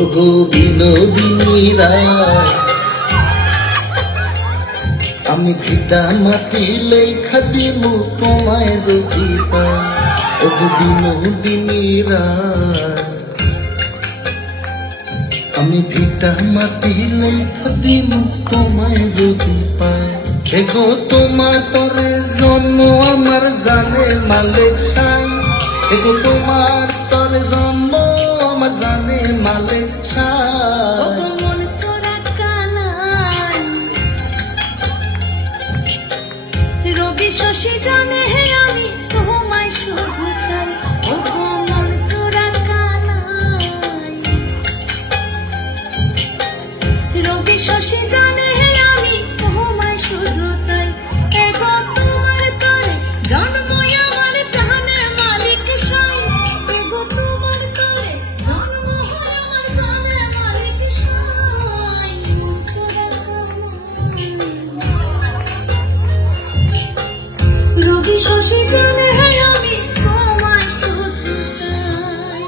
ওগো বিনোদিনী রায়, আমি ভিটা মাটি লেখা দিমু তোমায় যদি পাই। ওগো বিনোদিনী রায়, আমি ভিটা মাটি লেখা দিমু তোমায় যদি পাই। এগো তোমার তরে জন্ম আমার জানে মালিক সাই। এগো তোমার তরে জন্ম আমার জানে মালিক সাই। রবি শশী জানে হে আমি তোমায় শুধু চাই। ওগো মন চোরা কানাই, রবি শশী জানে হে আমি তোমায় শুধু চাই। এগো তোমার তরে জন্ম আমার জানে মালিক সাই। এগো তোমার তরে জন্ম আমার জানে মালিক সাই। মন চোরা রবি শশী জানে হে আমি তোমায় শুধু চাই।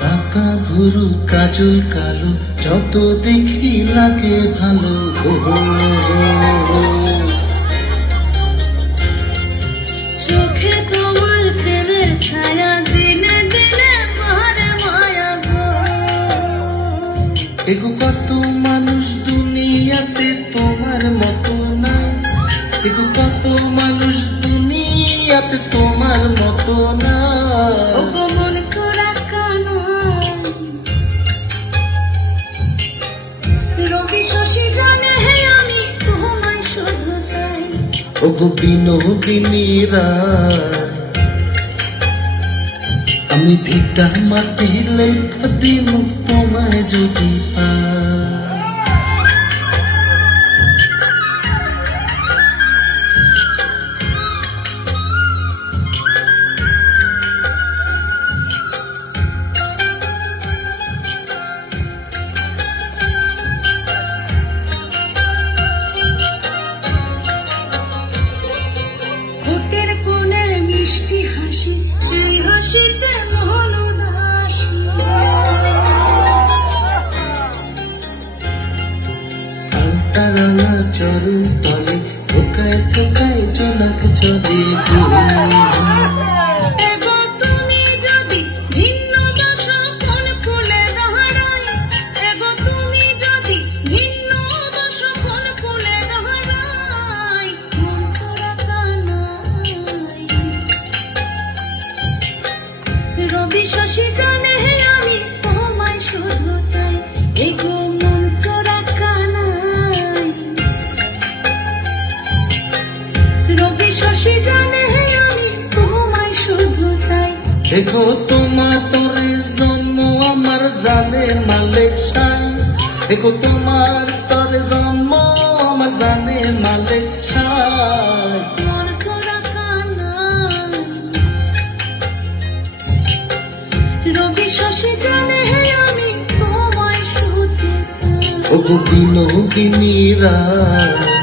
বাঁকা ভুরু কাজল কালো যত দেখি লাগে ভালো। চোখে তোমার প্রেমের ছায়া দিনে দিনে মারে মায়া গো। এগো কত মানুষ দুনিয়াতে তোমার মতো না। এগো কত মানুষ দুনিয়াতে তোমার মতো না। ওগো মন চোরা কানাই, রবি শশী জানে হে আমি তোমায় শুধু চাই। ওগো বিনোদিনী রায়, আমি ভিটা মাটি লেখা দিমু তোমায় যদি পাই। ঠোঁটের কোণে মিষ্টি হাসি, সেই হাসিতে মন উদাসী। আলতারাঙা চরণ তলে ঠোকায় ঠোকায় জোনাক চলে গো। এগো তুমি যদি ভিন্ন বাসা কোন ফুলে দাঁড়াই। এগো তুমি যদি ভিন্ন বাসা কোন ফুলে দাঁড়াই। মন চোরা কানাই, রবি শশী জানে হে আমি তোমায় শুধু চাই। এগো মন চোরা কানাই, রবি শশী জানে হে আমি তোমায় শুধু চাই। এগো তোমার তরে জন্ম আমার জানে মালিক সাই। এগো তোমার তরে জন্ম আমার জানে মালিক সাই। মন চোরা কানাই, রবি শশী জানে হে আমি তোমায় শুধু চাই। ওগো বিনোদিনী রায়,